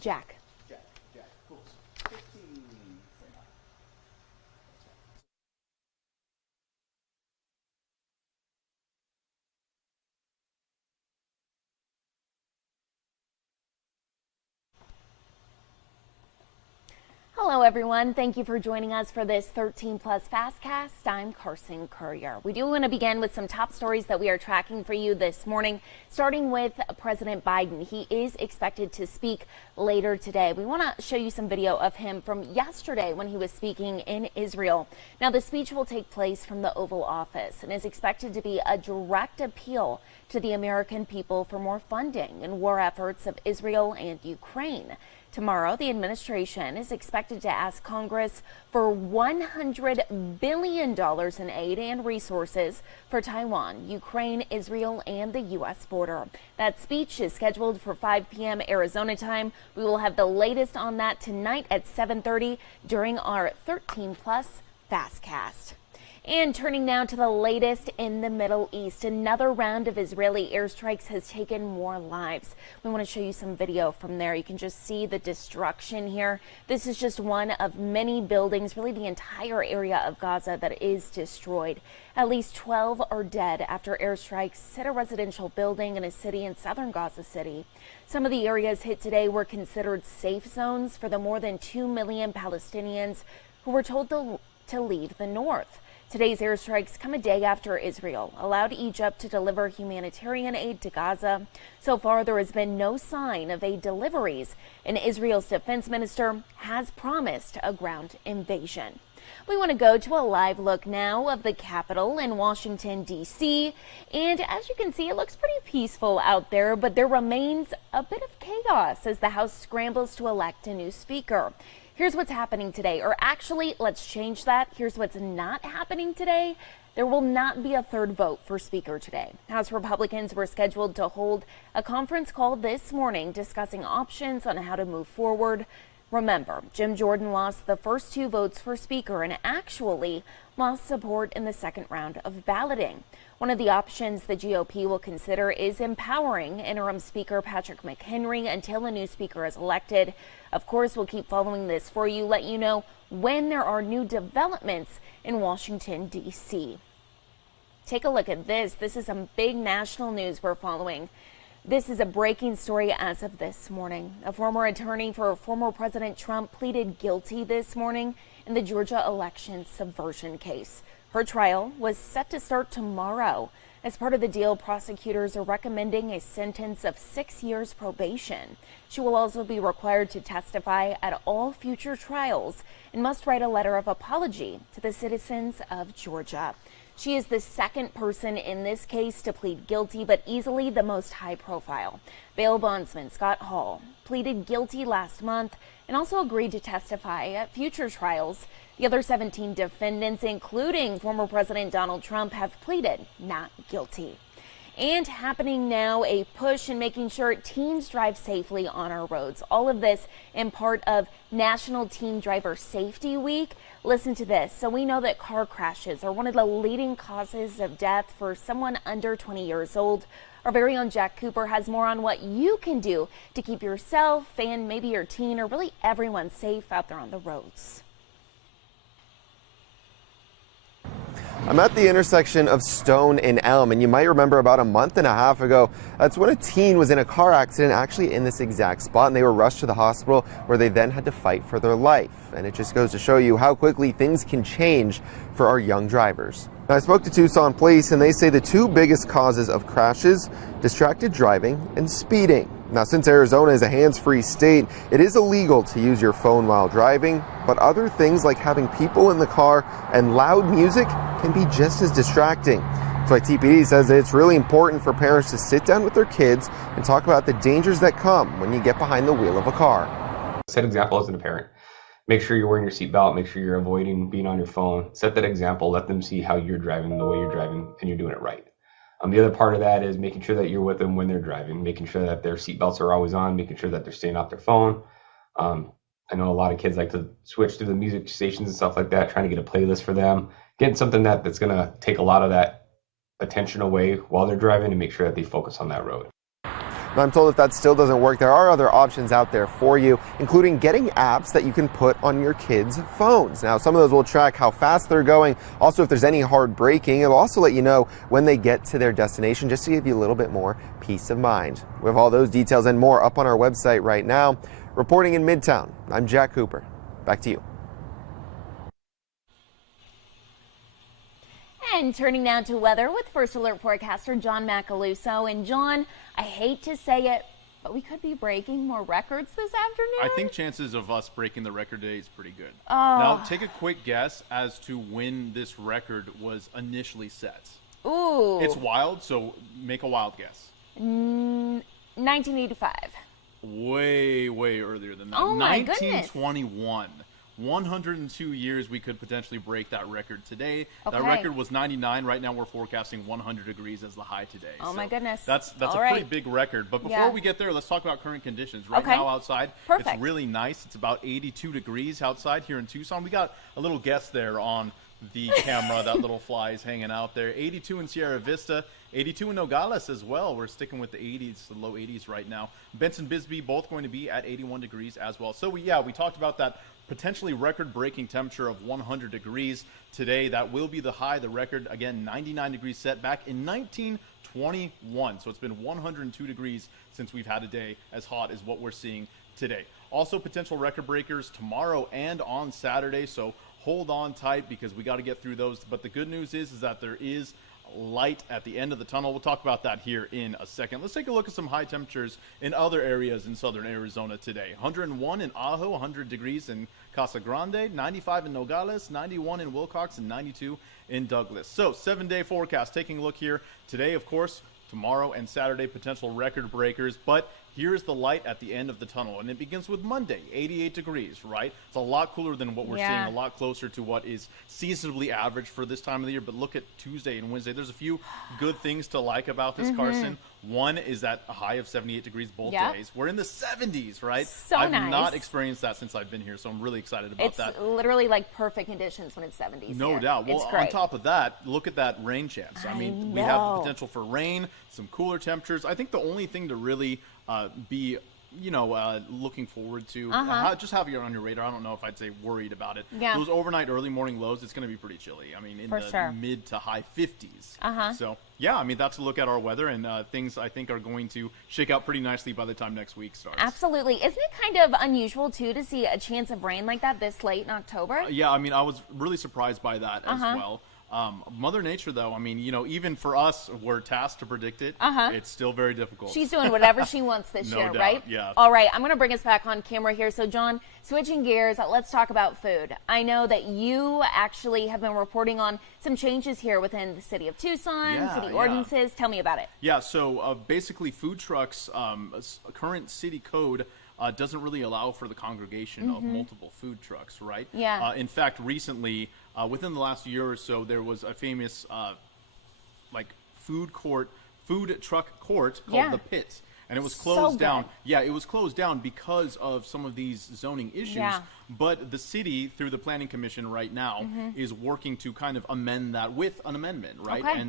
Jack. Jack, cool. 15 for now. Hello everyone, thank you for joining us for this 13 Plus FastCast. I'm Carson Courier. We do want to begin with some top stories that we are tracking for you this morning, starting with President Biden. He is expected to speak later today. We want to show you some video of him from yesterday when he was speaking in Israel. Now the speech will take place from the Oval Office and is expected to be a direct appeal to the American people for more funding in war efforts of Israel and Ukraine. Tomorrow, the administration is expected to ask Congress for $100 billion in aid and resources for Taiwan, Ukraine, Israel, and the U.S. border. That speech is scheduled for 5 p.m. Arizona time. We will have the latest on that tonight at 7:30 during our 13 Plus FastCast. And turning now to the latest in the Middle East, another round of Israeli airstrikes has taken more lives. We want to show you some video from there. You can just see the destruction here. This is just one of many buildings, really the entire area of Gaza that is destroyed. At least 12 are dead after airstrikes hit a residential building in a city in southern Gaza City. Some of the areas hit today were considered safe zones for the more than 2 million Palestinians who were told to leave the north. Today's airstrikes come a day after Israel allowed Egypt to deliver humanitarian aid to Gaza. So far, there has been no sign of aid deliveries, and Israel's defense minister has promised a ground invasion. We want to go to a live look now of the Capitol in Washington, D.C. And as you can see, it looks pretty peaceful out there, but there remains a bit of chaos as the House scrambles to elect a new speaker. Here's what's happening today, or actually, let's change that. Here's what's not happening today. There will not be a third vote for Speaker today. House Republicans were scheduled to hold a conference call this morning discussing options on how to move forward. Remember, Jim Jordan lost the first 2 votes for Speaker and actually lost support in the second round of balloting. One of the options the GOP will consider is empowering interim Speaker Patrick McHenry until a new speaker is elected. Of course, we'll keep following this for you, let you know when there are new developments in Washington, D.C. Take a look at this. This is some big national news we're following. This is a breaking story as of this morning. A former attorney for former President Trump pleaded guilty this morning in the Georgia election subversion case. Her trial was set to start tomorrow. As part of the deal, prosecutors are recommending a sentence of 6 years probation. She will also be required to testify at all future trials and must write a letter of apology to the citizens of Georgia. She is the second person in this case to plead guilty, but easily the most high profile. Bail bondsman Scott Hall pleaded guilty last month and also agreed to testify at future trials. The other 17 defendants, including former President Donald Trump, have pleaded not guilty. And happening now, a push in making sure teens drive safely on our roads. All of this in part of National Teen Driver Safety Week. Listen to this. So we know that car crashes are one of the leading causes of death for someone under 20 years old. Our very own Jack Cooper has more on what you can do to keep yourself and maybe your teen or really everyone safe out there on the roads. I'm at the intersection of Stone and Elm, and you might remember about a month and a half ago, that's when a teen was in a car accident actually in this exact spot, and they were rushed to the hospital where they then had to fight for their life. And it just goes to show you how quickly things can change for our young drivers. Now, I spoke to Tucson Police, and they say the 2 biggest causes of crashes: distracted driving and speeding. Now, since Arizona is a hands-free state, it is illegal to use your phone while driving, but other things like having people in the car and loud music can be just as distracting. That's why TPD says that it's really important for parents to sit down with their kids and talk about the dangers that come when you get behind the wheel of a car. Set example as a parent. Make sure you're wearing your seatbelt, make sure you're avoiding being on your phone. Set that example, let them see how you're driving, the way you're driving, and you're doing it right. The other part of that is making sure that you're with them when they're driving, making sure that their seatbelts are always on, making sure that they're staying off their phone. I know a lot of kids like to switch through the music stations and stuff like that, trying to get a playlist for them, getting something that's going to take a lot of that attention away while they're driving and make sure that they focus on that road. And I'm told if that still doesn't work, there are other options out there for you, including getting apps that you can put on your kids' phones. Now, some of those will track how fast they're going. Also, if there's any hard braking, it'll also let you know when they get to their destination, just to give you a little bit more peace of mind. We have all those details and more up on our website right now. Reporting in Midtown, I'm Jack Cooper. Back to you. And turning now to weather with First Alert forecaster John Macaluso. And John, I hate to say it, but we could be breaking more records this afternoon. I think chances of us breaking the record today is pretty good. Now, take a quick guess as to when this record was initially set. Ooh. It's wild, so make a wild guess. 1985. Way earlier than that. Oh my goodness. 1921. 102 years we could potentially break that record today. Okay. That record was 99. Right now we're forecasting 100 degrees as the high today. Oh my goodness. That's All a right. pretty big record. But before we get there, let's talk about current conditions. Right Okay. now outside, Perfect. it's really nice. It's about 82 degrees outside here in Tucson. We got a little guest there on the camera. That little fly is hanging out there. 82 in Sierra Vista. 82 in Nogales as well. We're sticking with the 80s, the low 80s right now. Benson, Bisbee, both going to be at 81 degrees as well. So we talked about that potentially record-breaking temperature of 100 degrees today. That will be the high. The record, again, 99 degrees set back in 1921. So it's been 102 degrees since we've had a day as hot as what we're seeing today. Also, potential record breakers tomorrow and on Saturday. So hold on tight because we got to get through those. But the good news is that there is light at the end of the tunnel. We'll talk about that here in a second. Let's take a look at some high temperatures in other areas in southern Arizona today. 101 in Ajo, 100 degrees in Casa Grande, 95 in Nogales, 91 in Wilcox, and 92 in Douglas. So 7-day forecast. Taking a look here today, of course, tomorrow and Saturday, potential record breakers. But here's the light at the end of the tunnel, and it begins with Monday, 88 degrees, right? It's a lot cooler than what we're seeing, a lot closer to what is seasonably average for this time of the year. But look at Tuesday and Wednesday. There's a few good things to like about this, Carson. One is that a high of 78 degrees both days. We're in the 70s, right? So I've nice. not experienced that since I've been here, so I'm really excited about that. It's literally like perfect conditions when it's 70s. No here. doubt. Well, it's great. on top of that, look at that rain chance. I mean, we have the potential for rain, some cooler temperatures. I think the only thing to really be looking forward to, just have it on your radar. I don't know if I'd say worried about it. Yeah. Those overnight early morning lows, it's going to be pretty chilly. I mean, in the mid to high 50s. So, I mean, that's a look at our weather, and things I think are going to shake out pretty nicely by the time next week starts. Absolutely. Isn't it kind of unusual, too, to see a chance of rain like that this late in October? Yeah, I mean, I was really surprised by that as well. Mother Nature, though, I mean, even for us, we're tasked to predict it. It's still very difficult. She's doing whatever she wants this No year, doubt, right? yeah. All right, I'm going to bring us back on camera here. So, John, switching gears, let's talk about food. I know that you actually have been reporting on some changes here within the city of Tucson, city ordinances. Tell me about it. Yeah, so basically food trucks, current city code doesn't really allow for the congregation of multiple food trucks, right? Yeah. In fact, recently, within the last year or so, there was a famous food truck court called the Pit, and it was closed down. Yeah, it was closed down because of some of these zoning issues. Yeah. But the city, through the Planning Commission right now, is working to kind of amend that with an amendment, right? Okay.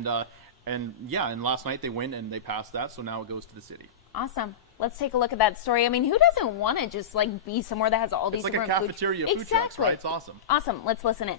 And last night they went and they passed that, so now it goes to the city. Awesome. Let's take a look at that story. I mean, who doesn't want to just be somewhere that has all these It's like a different cafeteria food trucks, right? It's awesome. Awesome. Let's listen in.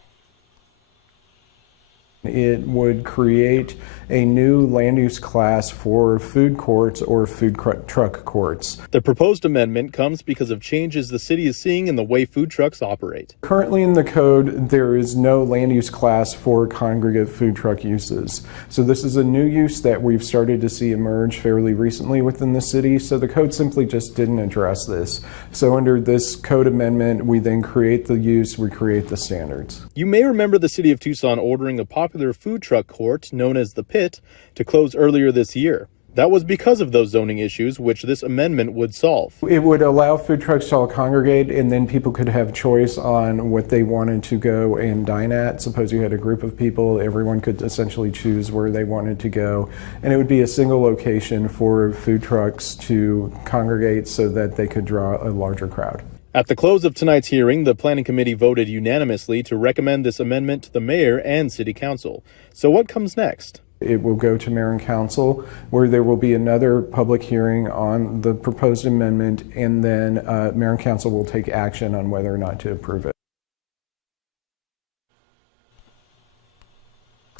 It would create a new land use class for food courts or food truck courts. The proposed amendment comes because of changes the city is seeing in the way food trucks operate. Currently in the code, there is no land use class for congregate food truck uses. So this is a new use that we've started to see emerge fairly recently within the city. So the code simply just didn't address this. So under this code amendment, we then create the use, we create the standards. You may remember the city of Tucson ordering a popular food truck court known as the Pit to close earlier this year. That was because of those zoning issues, which this amendment would solve. It would allow food trucks to all congregate, and then people could have choice on what they wanted to go and dine at. Suppose you had a group of people, everyone could essentially choose where they wanted to go. And it would be a single location for food trucks to congregate so that they could draw a larger crowd. At the close of tonight's hearing, the Planning Committee voted unanimously to recommend this amendment to the mayor and city council. So what comes next? It will go to Mayor and Council, where there will be another public hearing on the proposed amendment, and then Mayor and Council will take action on whether or not to approve it.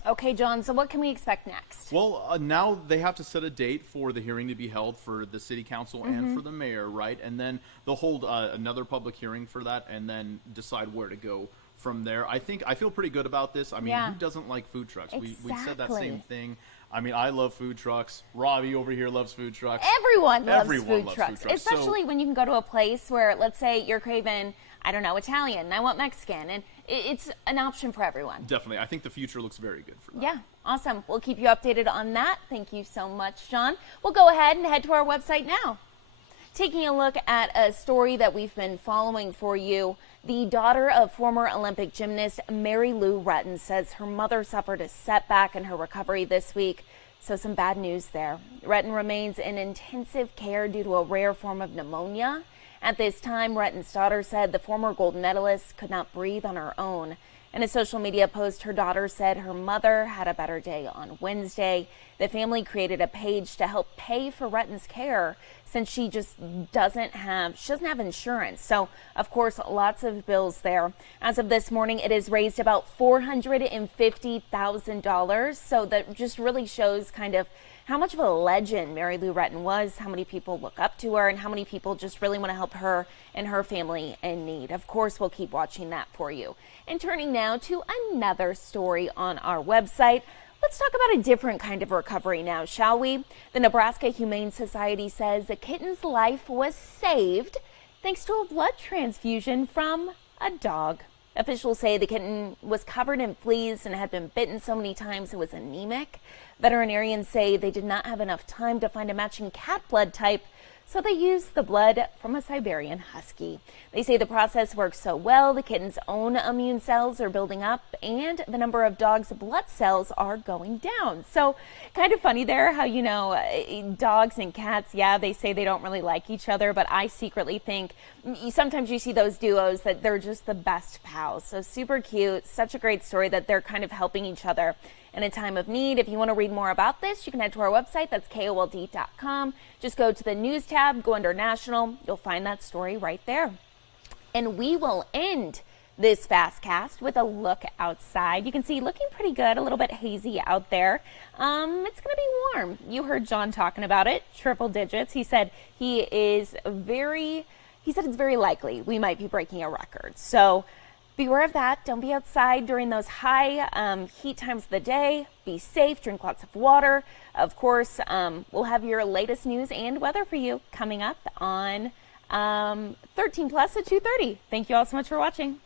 Okay, John, so what can we expect next? Well, now they have to set a date for the hearing to be held for the city council and for the mayor, right? And then they'll hold another public hearing for that and then decide where to go from there. I feel pretty good about this. I mean, who doesn't like food trucks? We said that same thing. I mean, I love food trucks. Robbie over here loves food trucks. Everyone loves food trucks. Especially so, when you can go to a place where, let's say, you're craving, I don't know, Italian, and I want Mexican, and it's an option for everyone. Definitely. I think the future looks very good for that. Yeah, awesome. We'll keep you updated on that. Thank you so much, John. We'll go ahead and head to our website now. Taking a look at a story that we've been following for you, the daughter of former Olympic gymnast Mary Lou Retton says her mother suffered a setback in her recovery this week. So some bad news there. Retton remains in intensive care due to a rare form of pneumonia. At this time, Retton's daughter said the former gold medalist could not breathe on her own. In a social media post, her daughter said her mother had a better day on Wednesday. The family created a page to help pay for Retton's care since she just doesn't have insurance. So, of course, lots of bills there. As of this morning, it has raised about $450,000. So that just really shows kind of how much of a legend Mary Lou Retton was, how many people look up to her, and how many people just really want to help her and her family in need. Of course, we'll keep watching that for you. And turning now to another story on our website. Let's talk about a different kind of recovery now, shall we? The Nebraska Humane Society says a kitten's life was saved thanks to a blood transfusion from a dog. Officials say the kitten was covered in fleas and had been bitten so many times it was anemic. Veterinarians say they did not have enough time to find a matching cat blood type, so they used the blood from a Siberian Husky. They say the process works so well, the kitten's own immune cells are building up and the number of dog's blood cells are going down. So kind of funny there how, you know, dogs and cats, yeah, they say they don't really like each other, but I secretly think sometimes you see those duos that they're just the best pals. So super cute, such a great story that they're kind of helping each other in a time of need. If you want to read more about this, you can head to our website. That's KOLD.com. Just go to the news tab, go under national. You'll find that story right there. And we will end this FastCast with a look outside. You can see looking pretty good, a little bit hazy out there. It's going to be warm. You heard John talking about it, triple digits. He said it's very likely we might be breaking a record. So beware of that. Don't be outside during those high heat times of the day. Be safe. Drink lots of water. Of course, we'll have your latest news and weather for you coming up on 13 Plus at 2:30. Thank you all so much for watching.